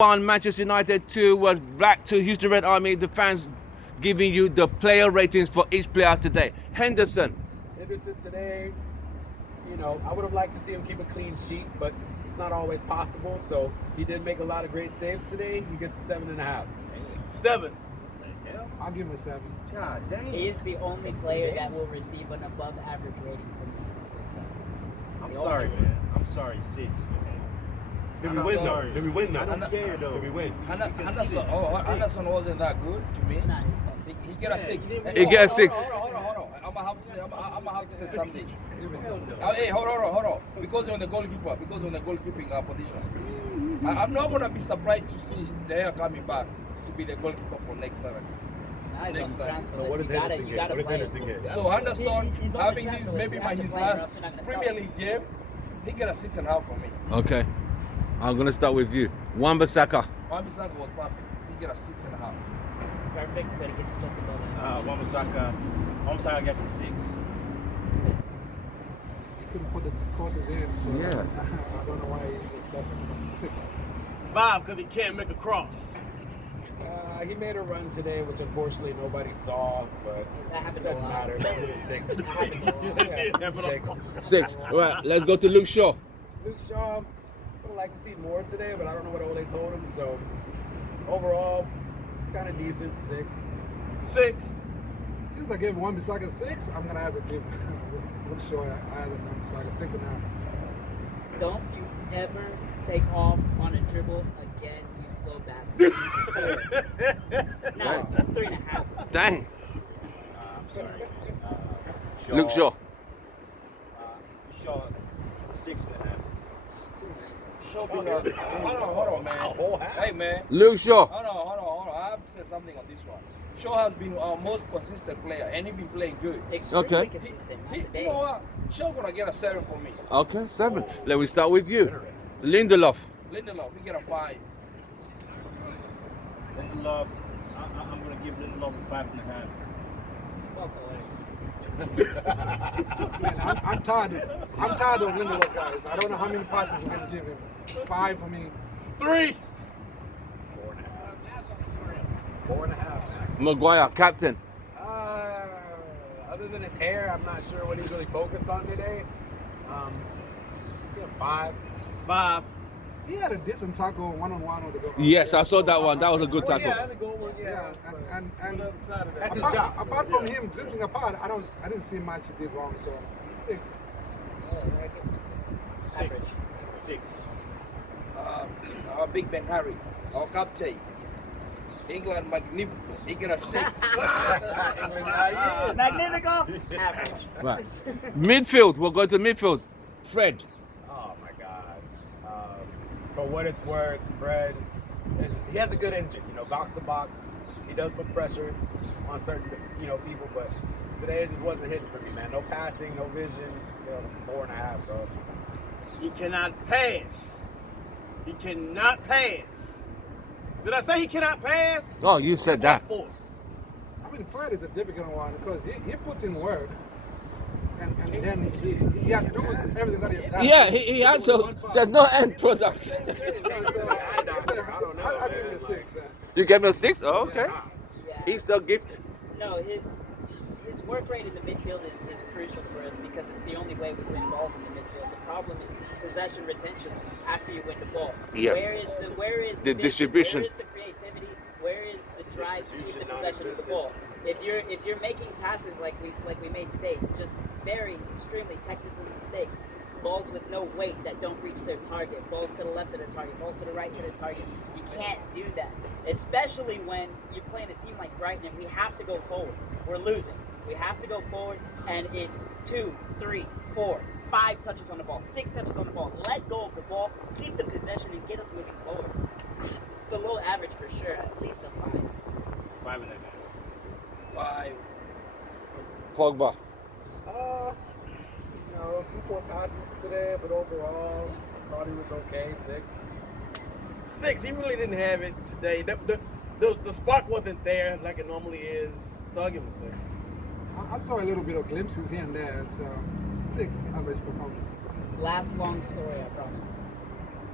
1, Manchester United 2, was Black 2, Houston Red Army. The fans giving you the player ratings for each player today. Henderson. Henderson today, you know, I would have liked to see him keep a clean sheet, but it's not always possible. So he did make a lot of great saves today. He gets a 7.5. 7. I'll give him a 7. God dang. He is the only player that will receive an above average rating from me. So 7. I'm sorry, man. I'm sorry, 6, man. Did we win though? Did we win though? I don't care though. Did we win? Anderson wasn't that good to me. It's not his fault. He get a 6. He get a 6. Hold on. I'm gonna have to say something. Hey, hold on. Because on the goalkeeping position, I'm not gonna be surprised to see De Gea coming back to be the goalkeeper for next Saturday. Next transfer So what does Henderson get? What does Henderson get? So Anderson, He's on the having this transfer list. maybe You have to his play him or else last you're not gonna Premier sell League game, he get a 6.5 from me. Okay. I'm going to start with you. Wan-Bissaka. Wan-Bissaka was perfect. He get a 6.5. Perfect, but he gets just above it. Wan-Bissaka gets a 6. 6. He couldn't put the crosses in, so Yeah. I don't know why he was perfect. 6. 5 because he can't make a cross. He made a run today, which unfortunately nobody saw, but That it happened a doesn't lot. matter. That was a 6. That happened a lot. 6. 6. Right, let's go to Luke Shaw. Luke Shaw, would have liked to see more today, but I don't know what Ole told him. So overall, kind of decent. 6. 6. Since I gave Wan-Bissaka 6, I'm gonna have to give Luke Shaw higher than Wan-Bissaka 6.5. Don't you ever take off on a dribble again, you slow bastard. 4. No, 3.5. Dang. I'm sorry. Luke Shaw. Shaw, 6.5. Too nice. Show being hold on, man. Hey, man. Luke Shaw. Hold on. I have to say something on this one. Shaw has been our most consistent player, and he been playing good. Extremely Okay. consistent. You Today. know what? Shaw gonna get a 7 for me. Okay, 7. Let me start with you. Lindelof. Lindelof, he get a 5. Lindelof, I'm going to give Lindelof a 5.5. Fuck away. Man, I'm tired of Lindelof, guys. I don't know how many passes we're gonna give him. 5 for me. 3. 4.5. Maguire, captain. Other than his hair, I'm not sure what he's really focused on today. Yeah, 5. 5. He had a decent tackle one-on-one with the goal. Yes, I saw that one. That was a good Oh, tackle. yeah, the goal one, yeah. And That's his apart, job. apart from him drifting apart, I didn't see much he did wrong. So 6. Average. 6. Our Big Ben Harry, our captain. England Magnifico. He get a 6. Magnifico. Average. Right. Midfield. We'll go to midfield. Fred. Oh my God. For what it's worth, Fred, he has a good engine. You know, box to box. He does put pressure on certain, people. But today it just wasn't hitting for me, man. No passing, no vision. 4.5, bro. He cannot pass. He cannot pass. Did I say he cannot pass? Oh, you said that. 4. I mean, Fred is a difficult one because he puts in work, and then he has to do everything that he does. Yeah, he had so there's no end product. I'll give him a 6. You gave him a 6? Oh, okay. Yeah. Easter gift. No, his work rate in the midfield is crucial for us because it's the only way we win balls in the midfield. The problem is possession retention after you win the ball. Yes. Where is The vision? distribution. Where is the creativity? Where is the drive to keep the possession of the ball? If you're making passes like we made today, just very extremely technical mistakes, balls with no weight that don't reach their target, balls to the left of their target, balls to the right of their target. You can't do that, especially when you're playing a team like Brighton and we have to go forward. We're losing. We have to go forward, and it's 2, 3, 4, 5 touches on the ball, 6 touches on the ball. Let go of the ball, keep the possession, and get us moving forward. Below average for sure, at least a 5. 5.5. 5. Pogba. A few poor passes today, but overall, I thought he was okay. 6. 6. He really didn't have it today. The spark wasn't there like it normally is. So I'll give him a 6. I saw a little bit of glimpses here and there, so 6 average performance. Last long story, I promise.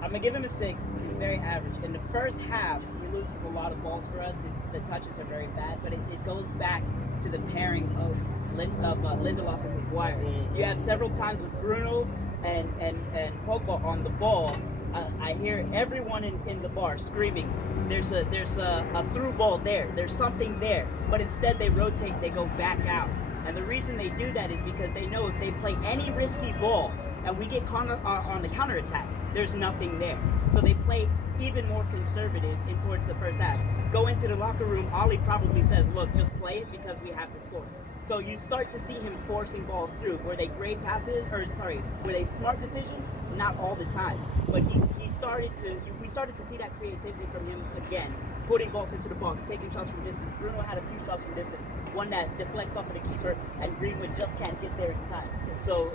I'm gonna give him a 6. He's very average. In the first half, he loses a lot of balls for us. The touches are very bad, but it goes back to the pairing of Lindelof and Maguire. You have several times with Bruno and Pogba on the ball. I hear everyone in the bar screaming, there's a through ball there. There's something there. But instead they rotate, they go back out. And the reason they do that is because they know if they play any risky ball and we get on the counterattack, there's nothing there. So they play even more conservative in towards the first half. Go into the locker room, Ollie probably says, look, just play it because we have to score. So you start to see him forcing balls through. Were they great passes, were they smart decisions? Not all the time. But we started to see that creativity from him again, putting balls into the box, taking shots from distance. Bruno had a few shots from distance, one that deflects off of the keeper, and Greenwood just can't get there in time. So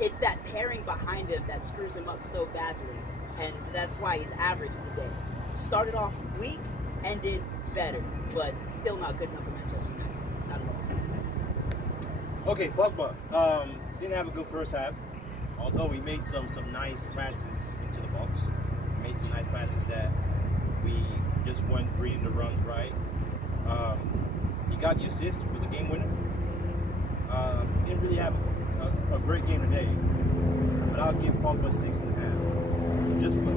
it's that pairing behind him that screws him up so badly, and that's why he's average today. Started off weak, ended better, but still not good enough for Manchester United. Not at all. Okay, Pogba didn't have a good first half, although he made some nice passes into the box. He made some nice passes that we just weren't reading the runs right. He got the assist for the game winner. Didn't really have a great game today, but I'll give Pogba 6.5, just for,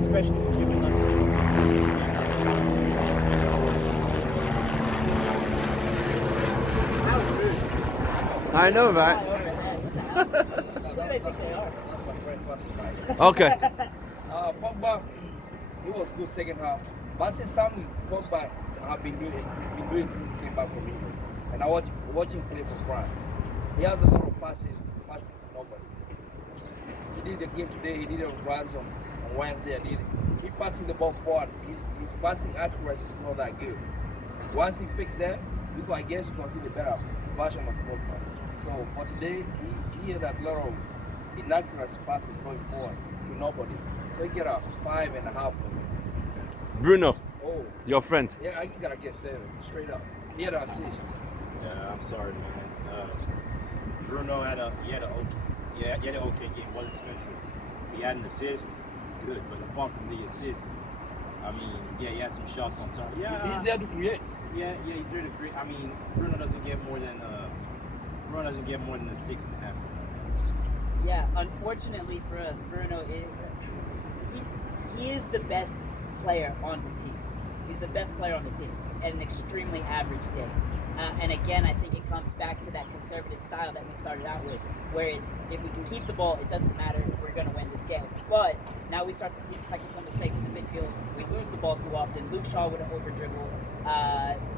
especially for giving us the assist in the game. I know, right? Who they think they are? That's my friend, Pastor Mike. Okay. Pogba, he was good second half. But since time Pogba have been doing since he came back from England. And I watch him play for France. He has a lot of passes to nobody. He did the game today, he did it on France on Wednesday. I did it. He passing the ball forward. His passing accuracy is not that good. Once he fixed that, I guess you can see the better version of Pogba. So for today, he had a lot of inaccurate passes going forward to nobody. So he get a 5.5 for me. Bruno, Oh, your friend. yeah, I gotta get 7 straight up. He had an assist. Yeah, I'm sorry, man. Bruno had an okay game. Wasn't special. He had an assist, good. But apart from the assist, I mean, yeah, he had some shots on target. Yeah, He's there to create. Yeah, he's there to create. I mean, Bruno doesn't get more than a 6.5. Yeah, unfortunately for us, Bruno he is the best player on the team. He's the best player on the team at an extremely average day. And again, I think it comes back to that conservative style that we started out with, where it's if we can keep the ball, it doesn't matter, we're going to win this game. But now we start to see the technical mistakes in the midfield. We lose the ball too often. Luke Shaw would have over-dribbled.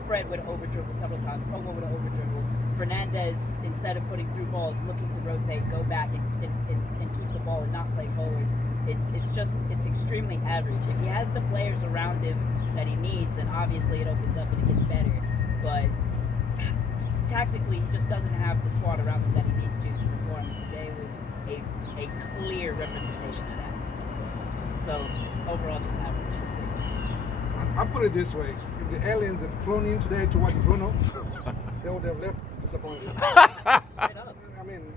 Fred would have over-dribbled several times. Pogba would have over-dribbled. Fernandez, instead of putting through balls, looking to rotate, go back and keep the ball and not play forward. It's extremely average. If he has the players around him that he needs, then obviously it opens up and it gets better. But tactically, he just doesn't have the squad around him that he needs to perform. And today was a clear representation of that. So overall, just average 6. I'll put it this way: if the aliens had flown in today to watch Bruno, they would have left disappointed. Straight up. I mean,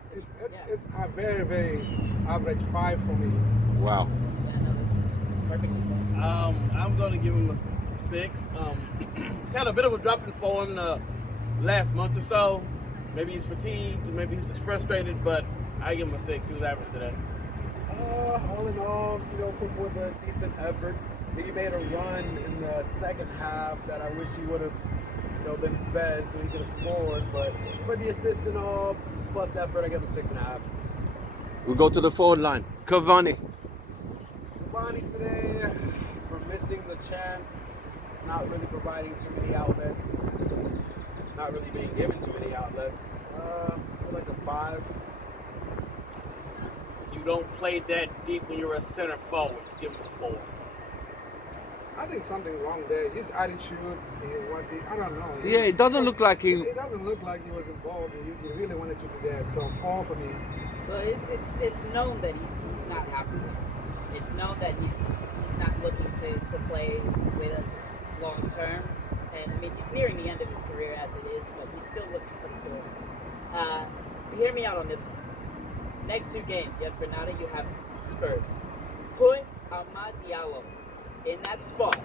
it's a very, very average 5 for me. Wow. Yeah, no, it's perfectly said. I'm going to give him a 6. He's had a bit of a drop in form the last month or so. Maybe he's fatigued, maybe he's just frustrated, but I give him a 6. He was average today. All in all, put forth a decent effort. He made a run in the second half that I wish he would have, been fed so he could have scored. But for the assist and all, plus effort, I give him 6.5. We go to the forward line. Cavani. Cavani today, for missing the chance, not really providing too many outlets, not really being given too many outlets. Like a 5. You don't play that deep when you're a center forward. Give him a 4. I think something wrong there. His attitude, I don't know. Yeah, it doesn't look like he. It doesn't look like he was involved. He really wanted to be there. So 4 for me. Well, it's known that he's not happy. It's known that he's not looking to play with us long term. And I mean, he's nearing the end of his career as it is, but he's still looking for the door. Hear me out on this one. Next 2 games, you have Granada, you have Spurs. Put Amad Diallo in that spot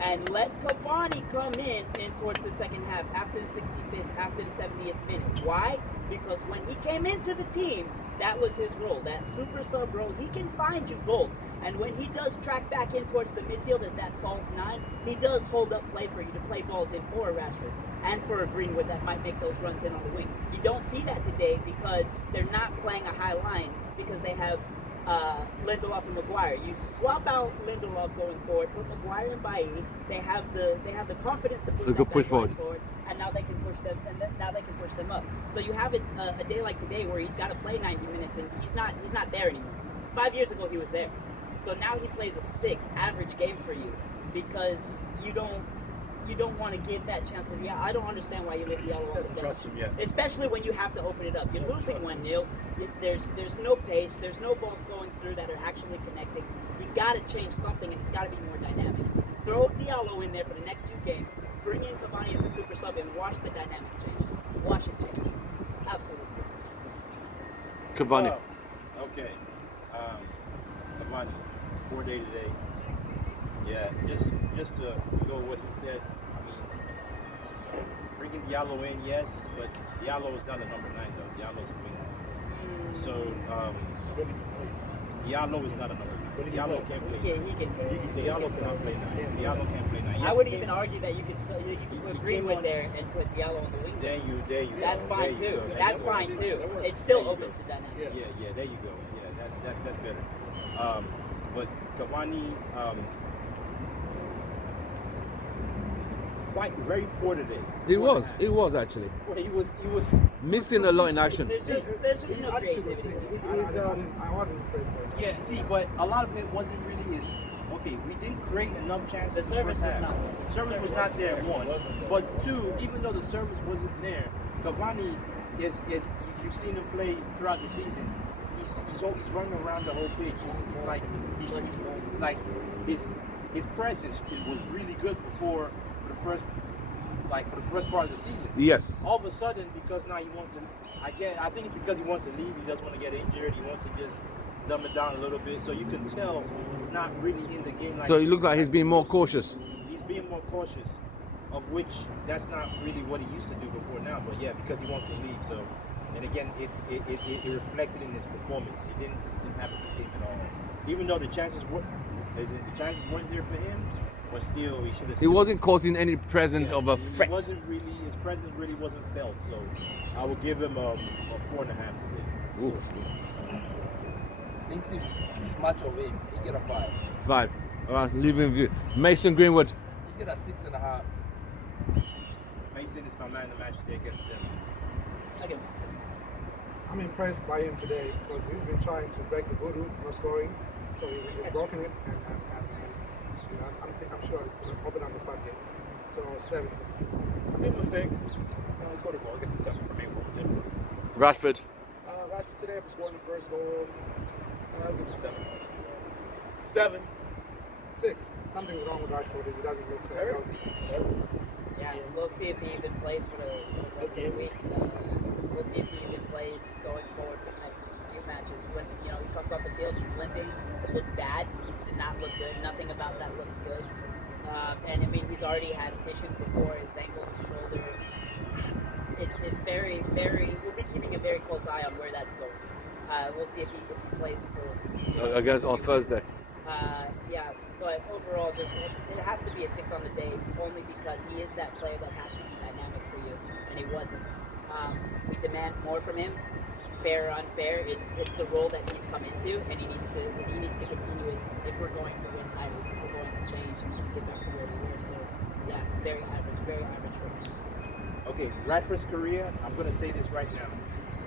and let Cavani come in towards the second half after the 65th, after the 70th minute. Why? Because when he came into the team, that was his role, that super sub role. He can find you goals. And when he does track back in towards the midfield as that false nine, he does hold up play for you to play balls in for a Rashford and for a Greenwood that might make those runs in on the wing. You don't see that today because they're not playing a high line because they have Lindelof and Maguire. You swap out Lindelof going forward, put Maguire and Bailly. They have the confidence to push that back line forward, and now they can push them. And now they can push them up. So you have a day like today where he's got to play 90 minutes, and he's not there anymore. 5 years ago he was there. So now he plays a 6 average game for you because you don't want to give that chance to Diallo. I don't understand why you leave Diallo on the bench. Trust him, yeah. Especially when you have to open it up. You're losing 1-0. There's no pace. There's no balls going through that are actually connecting. You got to change something, and it's got to be more dynamic. Throw Diallo in there for the next 2 games. Bring in Cavani as a super sub and watch the dynamic change. Watch it change. Absolutely. Cavani. Okay. Cavani, 4 day today. Yeah, just to go what he said. I mean, bringing Diallo in, yes, but Diallo is not a number 9 though. Diallo's a winger. So Diallo is not a number 9. Diallo can't play. Diallo cannot play 9. Diallo can't play 9. Yes, I would even argue that you could put Greenwood there and put Diallo on the wing. There you That's go. fine There you too. go. That's fine too. It still opens the dynamic. Yeah, there you go. Yeah, that's better. But Cavani, very poor today. It was actually He was missing a lot in action. There's just no creativity. I wasn't impressed by that. Yeah, see, but a lot of it wasn't really his. Okay, we didn't create enough chances. The service in the was first not half. there. Service was not there. 1, but 2. Even though the service wasn't there, Cavani is you've seen him play throughout the season. He's always running around the whole pitch. He's like his press was really good for the first part of the season. Yes. All of a sudden, because now he wants to, I think it's because he wants to leave. He doesn't want to get injured. He wants to just dumb it down a little bit. So you can tell he's not really in the game. So it looks like he's being more cautious. He's being more cautious, of which that's not really what he used to do before now. But yeah, because he wants to leave. So, and again, it reflected in his performance. He didn't have a good game at all. Even though the chances weren't there for him, but still he should have. He wasn't causing any presence of a threat. His presence really wasn't felt. So I will give him a 4.5 today. Oof. Didn't see much of him. He get a 5. 5. All right, leaving with you. Mason Greenwood. He get a 6.5. Mason is my man of the match today against him. I give him a 6. I'm impressed by him today because he's been trying to break the voodoo from scoring, so he's broken it, and you know, I'm sure it's going to open up the floodgates. So 7. I give him a 6. Let's go to goal. I guess it's 7 for me. What would Rashford. Rashford today for scoring the first goal. I'll give it 7. 7. 6. Something's wrong with Rashford. He doesn't look healthy. Yeah, we'll see if he even plays for the rest of the week. We'll see if he even plays going forward for the next few matches. When he comes off the field, he's limping. It looked bad. It did not look good. Nothing about that looked good. And I mean, he's already had issues before. His ankles, his shoulder. It's very, very. We'll be keeping a very close eye on where that's going. We'll see if he plays for us. I guess on Thursday. Yes, but overall, just it has to be a 6 on the day, only because he is that player that has to be dynamic for you, and he wasn't. We demand more from him, fair or unfair. It's the role that he's come into, and he needs to continue it if we're going to win titles, if we're going to change and get back to where we were. So yeah, very average for him. Okay, Rashford's career, I'm going to say this right now.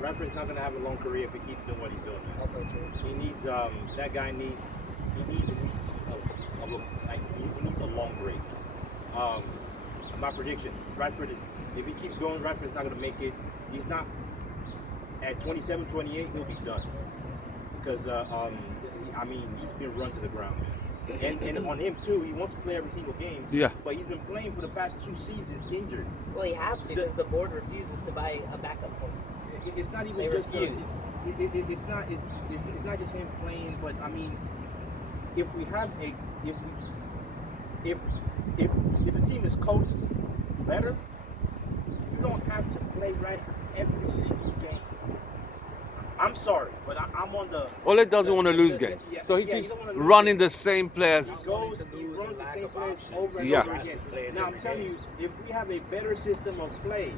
Rashford's not going to have a long career if he keeps doing what he's doing. Also true. He needs, that guy needs weeks of he needs a long break. My prediction, Rashford is, if he keeps going, Rashford's not going to make it. He's not, at 27, 28, he'll be done. Because, I mean, he's been run to the ground, man. And on him too, he wants to play every single game. Yeah. But he's been playing for the past 2 seasons injured. Well, he has to because the board refuses to buy a backup for him. It's not even They just refuse. it's not just him playing, but I mean, if we have a if if the team is coached better, you don't have to play Rashford every single game. I'm sorry, but I'm on the. Ole doesn't want to lose games, so he keeps don't wanna lose running games. the same players. He runs the same players over and Yeah. over again. Now I'm telling you, if we have a better system of play,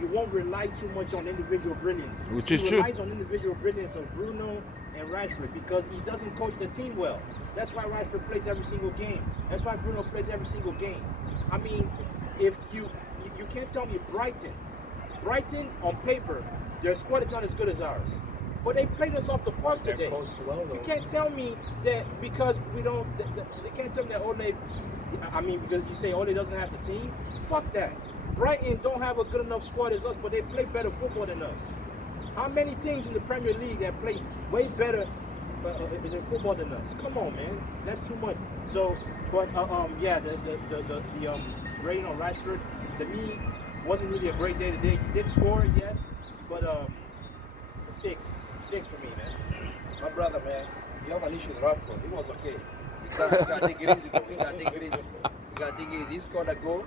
you won't rely too much on individual brilliance. Which is he true. relies on individual brilliance of Bruno and Rashford because he doesn't coach the team well. That's why Rashford plays every single game. That's why Bruno plays every single game. I mean, if you can't tell me Brighton on paper, their squad is not as good as ours. But they played us off the park They're today. coached well, though. You can't tell me that because we don't. They can't tell me that Ole. I mean, because you say Ole doesn't have the team. Fuck that. Brighton don't have a good enough squad as us, but they play better football than us. How many teams in the Premier League that play way better in football than us? Come on, man. That's too much. So, but yeah, the rating on Rashford to me wasn't really a great day today. He did score, yes, but a six for me, man. My brother, man, you have an issue with Rashford. It was okay. You gotta take it easy, bro. You gotta take it easy. You gotta take it easy. He scored a goal.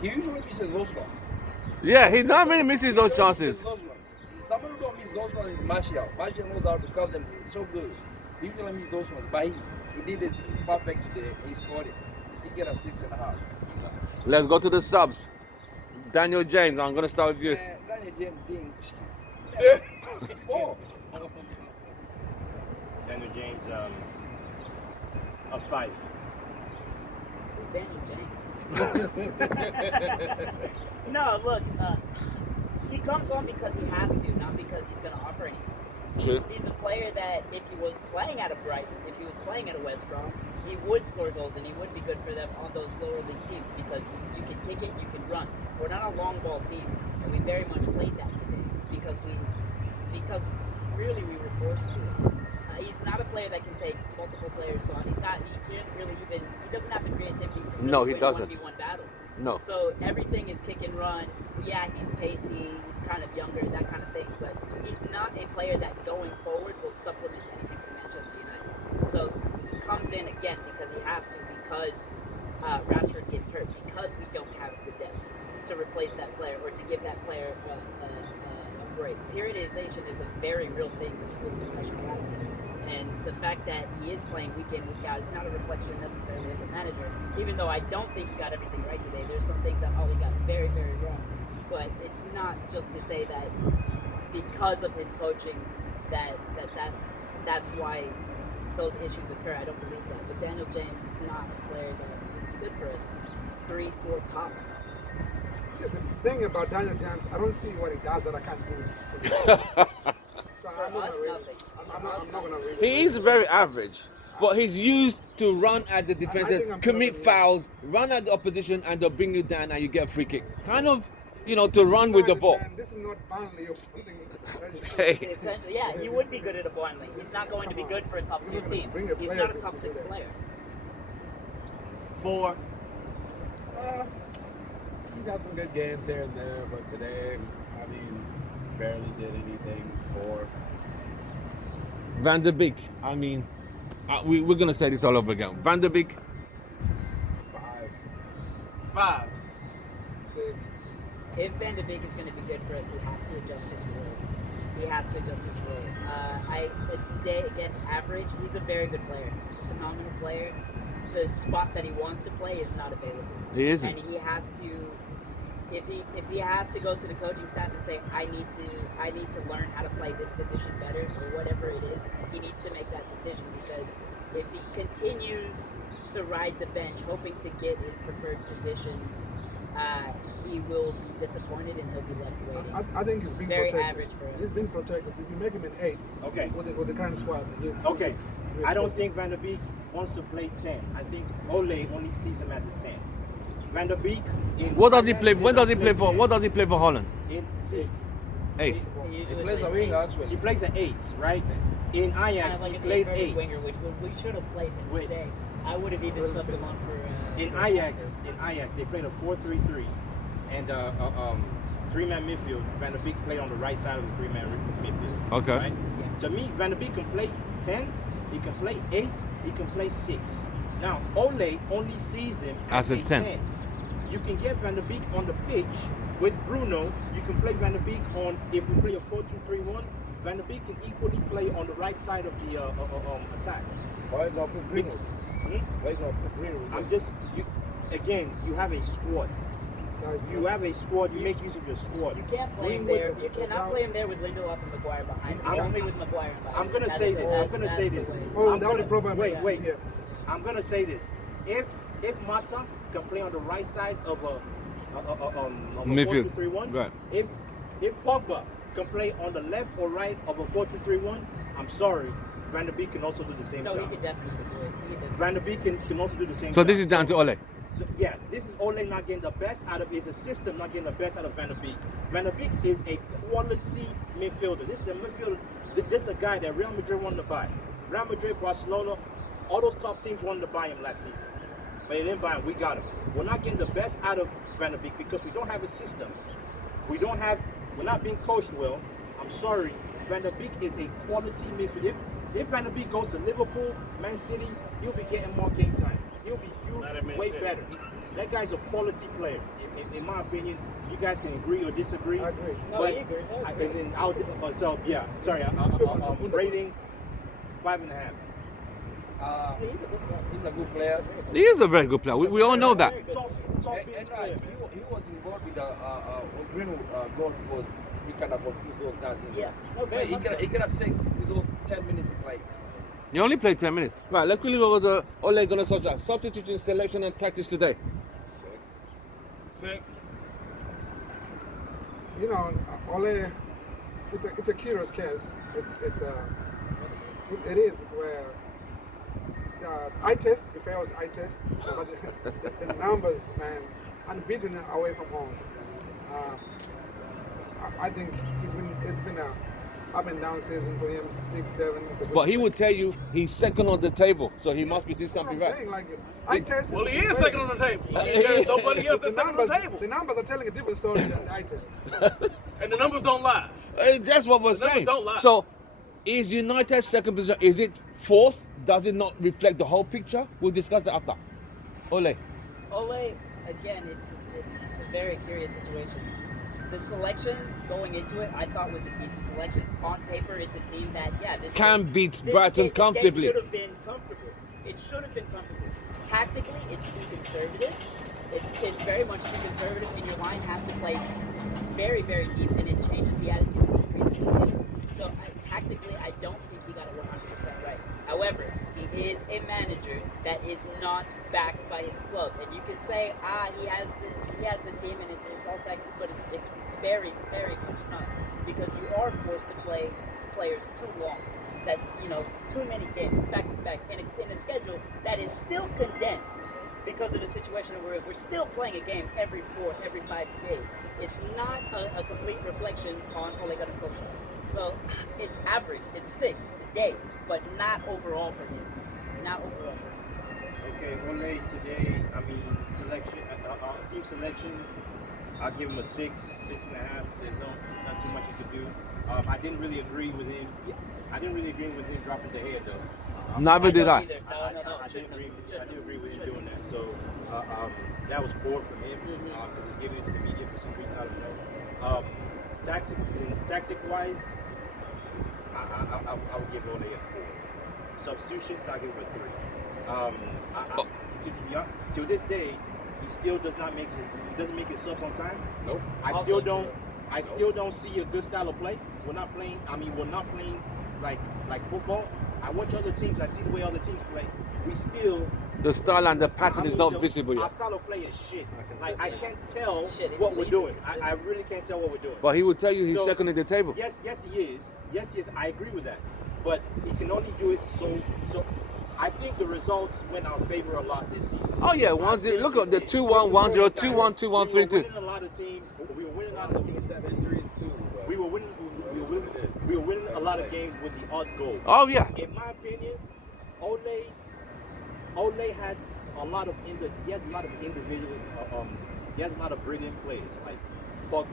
He usually misses those ones. Yeah, he not many misses those chances. Somebody who don't miss those ones is Martial. Martial knows how to cover them so good. He usually miss those ones, but he did it perfect today. He scored it. He get a 6.5. Let's go to the subs. Daniel James, I'm gonna start with you. Daniel James didn't. 4. Daniel James, a 5. Who's Daniel James? No, look, he comes on because he has to, not because he's going to offer anything. True. He's a player that if he was playing at a Brighton, if he was playing at a West Brom, he would score goals and he would be good for them on those lower league teams because you can kick it, you can run. We're not a long ball team, and we very much played that today because really we were forced to. He's not a player that can take multiple players on. He can't really even, he doesn't have the creativity to really No, he win doesn't. 1v1 battles. No. So everything is kick and run. Yeah, he's pacey, he's kind of younger, that kind of thing, but he's not a player that going forward will supplement anything for Manchester United. So he comes in again because he has to, because Rashford gets hurt, because we don't have the depth to replace that player or to give that player a break. Periodization is a very real thing with professional athletes. And the fact that he is playing week in, week out is not a reflection necessarily of the manager. Even though I don't think he got everything right today, there's some things that Ollie got very, very wrong. But it's not just to say that because of his coaching that's why those issues occur. I don't believe that. But Daniel James is not a player that is good for us. 3, 4 tops. See, the thing about Daniel James, I don't see what he does that I can't do. So I'm not us, really, nothing. I'm not gonna really. He is very average, but he's used to run at the I think defense, I'm commit probably- fouls, run at the opposition, and they'll bring you down and you get a free kick. Kind of, to run with the ball. This is not Burnley or something. Hey. Essentially, yeah, he would be good at a Burnley. He's not going to be good for a top 2 team. Bring a He's player not a to top do 6 that. player. 4. He's had some good games here and there, but today, I mean, barely did anything for. Van der Beek, we're going to say this all over again. Van der Beek, 5. 5. 6. If Van de Beek is going to be good for us, he has to adjust his role. He has to adjust his role. Today, again, average. He's a very good player. He's a phenomenal player. The spot that he wants to play is not available. He isn't. And he has to. If he has to go to the coaching staff and say, I need to learn how to play this position better or whatever it is, he needs to make that decision because if he continues to ride the bench hoping to get his preferred position, he will be disappointed and he'll be left waiting. I think he's being Very protected. average for us. He's being protected. If you make him an 8, Okay. with the current squad, Okay. I don't think Van der Beek wants to play 10. I think Ole only sees him as a 10. Van der Beek in what does he Ajax play? When does he play for? 10. What does he play for Holland? In 8. He He usually plays a plays wing, 8. actually. He plays an 8, right? In Kind Ajax, of like he an played inverted 8. winger, which we should have played him Wait. today. I would have even subbed him on for. In for Ajax, Casper. they played a 4-3-3, and 3-man midfield. Van der Beek played on the right side of the 3-man midfield. Okay. Right? To me, Van der Beek can play 10. He can play 8. He can play 6. Now, Ole only sees him As a 10. You can get Van der Beek on the pitch with Bruno. You can play Van der Beek on, if we play a 4-2-3-1, Van der Beek can equally play on the right side of the attack. Why not put Greenwood? Why not put Greenwood? I'm just, you have a squad. You have a squad. You make use of your squad. You can't play him there. You cannot play him there with Lindelof and Maguire behind him. Only with Maguire behind him. I'm gonna say this. I'm gonna say this. Oh, that was the problem. Wait. I'm gonna say this. If Mata can play on the right side of a Midfield. 4-2-3-1, Right. if Pogba can play on the left or right of a 4-2-3-1, I'm sorry, Van der Beek can also do the same No, job. he could definitely do it. Van der Beek can also do the same So job. this is down to Ole. So, yeah, this is Ole not getting the best out of his system, not getting the best out of Van der Beek. Van der Beek is a quality midfielder. This is a midfielder. This is a guy that Real Madrid wanted to buy. Real Madrid, Barcelona, all those top teams wanted to buy him last season. But they didn't buy him. We got him. We're not getting the best out of Van der Beek because we don't have a system. We're not being coached well. I'm sorry. Van der Beek is a quality midfielder. If Van der Beek goes to Liverpool, Man City, he'll be getting more game time. He'll be used way better. That guy's a quality player. In my opinion, you guys can agree or disagree. I agree. No, But he agreed. as in, rating 5.5. He's a good player. He's a good player. He is a very good player. We all know that. Top And business right, player. he was involved with the Greenwood goal because he kind of confused those guys. Yeah, no, So very he much so. got a 6 with those 10 minutes of play. He only played 10 minutes. Right, let's quickly go to Ole Gunnar Solskjaer. Substitution, selection, and tactics today. 6. You know, Ole, it's a curious case. It is where eye test, it fails eye test, but the numbers, man, unbeaten away from home. I think it's been a up and down season for him, 6, 7. It's a good But he player. would tell you he's second on the table, so he must be doing That's what something I'm right. saying, like, eye test. Well, he is second on the table. There's nobody else that's second on the table. The numbers are telling a different story than the eye test. And the numbers don't lie. That's what we're The numbers saying. don't lie. So, is United's second position, is it forced? Does it not reflect the whole picture? We'll discuss that after. Ole. Ole, again, it's a very curious situation. The selection going into it, I thought was a decent selection. On paper, it's a team that, this Can beat this Brighton game comfortably. should have been comfortable. It should have been comfortable. Tactically, it's too conservative. It's very much too conservative, and your line has to play very, very deep, and it changes the attitude of the team. So tactically, I don't think he got it 100% right. However, he is a manager that is not backed by his club, and you could say, he has the team and it's all tactics, but it's very, very much not, because you are forced to play players too long. That too many games back to back in a schedule that is still condensed because of the situation we're in. We're still playing a game every 5 days. It's not a complete reflection on Ole Gunnar Solskjaer. So it's average. It's 6 today, but not overall for him. Not overall for him. Okay, Ole today, selection, team selection, I'll give him a 6, 6.5. There's not too much you could do. I didn't really agree with him. I didn't really agree with him dropping the head though. Neither did I. Either. No. I did agree with him doing that. So that was poor from him because he's giving it to the media for some reason I don't know. Tactic-wise, I would give Ole a 4. Substitutions, I give him a 3. To be honest, till this day, he still does not make his subs on time. Nope. I Also still don't see a good style of play. We're not playing like football. I watch other teams. I see the way other teams play. We still. The style and the pattern is not visible Our yet. style of play is shit. Like I can't tell Shit, what we're it's doing. consistent. I really can't tell what we're doing. But he would tell you he's So- second at the table. Yes, he is. Yes, he is. I agree with that. But he can only do it so. I think the results went our favor a lot this season. Oh yeah, look at the 2-1, 1-0, 2-1, 2-1, 3-2. We were winning a lot of teams. We were winning a lot of teams. Teams have injuries too. But We were winning a lot of games with the odd goal. Oh yeah. In my opinion, Ole has a lot of individual. He has a lot of brilliant players. Like Pogba,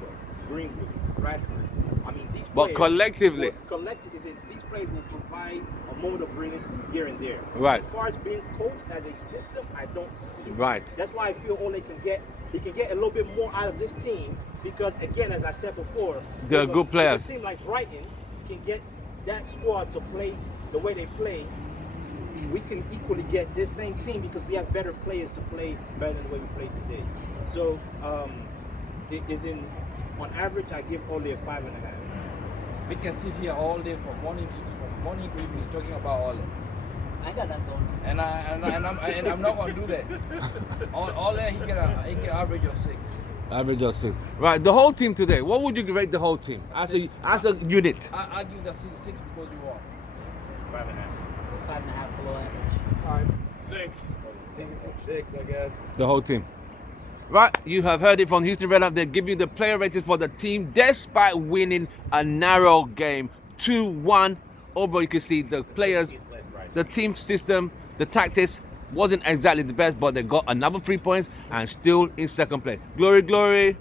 Greenwood, Rashford. I mean, these But players. collectively. Collectively, these players will provide a moment of brilliance here and there. Right. As far as being coached as a system, I don't see it. Right. That's why I feel Ole he can get a little bit more out of this team because, again, as I said before, They're if good players. If a team like Brighton can get that squad to play the way they play, we can equally get this same team because we have better players to play better than the way we play today. So, it is on average, I give Ole a 5.5. We can sit here all day from morning to evening talking about Ole. I got that going. And I'm not gonna do that. Ole he get average of 6. Average of 6. Right, the whole team today. What would you rate the whole team as a unit? I give the 6 because you won. 5.5. 5.5 below average. 5. 6. Team is a 6, I guess. The whole team. Right, you have heard it from Houston Red Hawks. They're giving you the player ratings for the team despite winning a narrow game 2-1. Overall, you can see the players, the team system, the tactics wasn't exactly the best, but they got another 3 points and still in second place. Glory, glory.